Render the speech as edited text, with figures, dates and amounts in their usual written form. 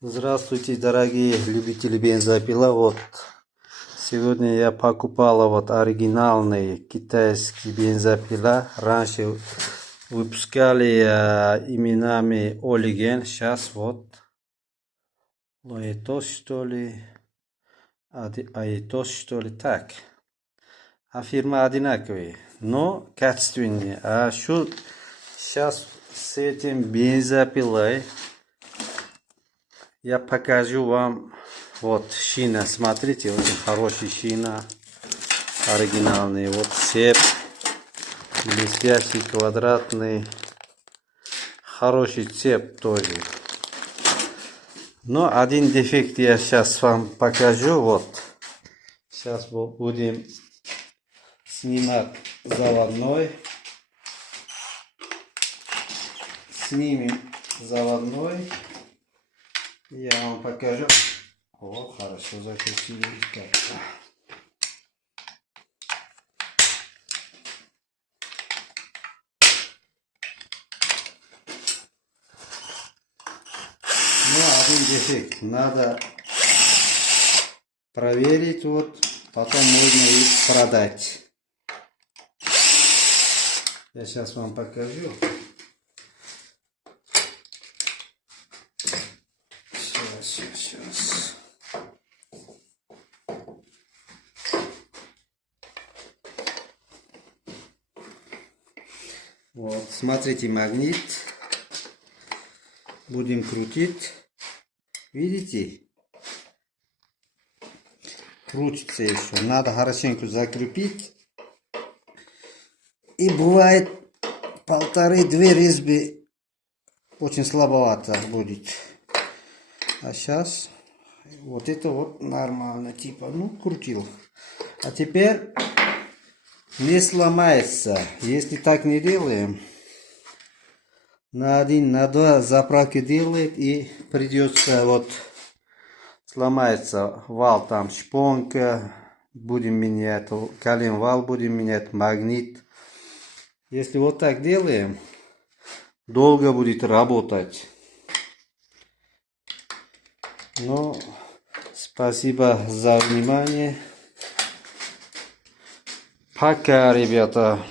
Здравствуйте, дорогие любители бензопила. Вот сегодня я покупала оригинальные китайские бензопила. Раньше выпускали именами Олиген. Сейчас Лоэтос, что ли, Аэтос, что ли, так. А фирма одинаковые, но качественнее. А что сейчас с этим бензопилой? Я покажу вам. Вот шина, смотрите, очень хорошая шина, оригинальный. Вот цеп, блестящий, квадратный, хороший цеп тоже. Но один дефект я сейчас вам покажу. Вот сейчас будем снимать заводной. Снимем заводной. Я вам покажу. О, хорошо закрутили. Ну, один дефект. Надо проверить, потом можно и продать. Я сейчас вам покажу. Сейчас. Вот, смотрите, магнит. Будем крутить. Видите? Крутится еще. Надо хорошенько закрепить. И бывает 1,5-2 резьбы очень слабовато будет. А сейчас вот это нормально, типа, крутил. А теперь не сломается. Если так не делаем, на 1, на 2 заправки делает и придется сломается вал, там шпонка, будем менять, коленвал будем менять, магнит. Если вот так делаем, долго будет работать. Ну, спасибо за внимание. Пока, ребята.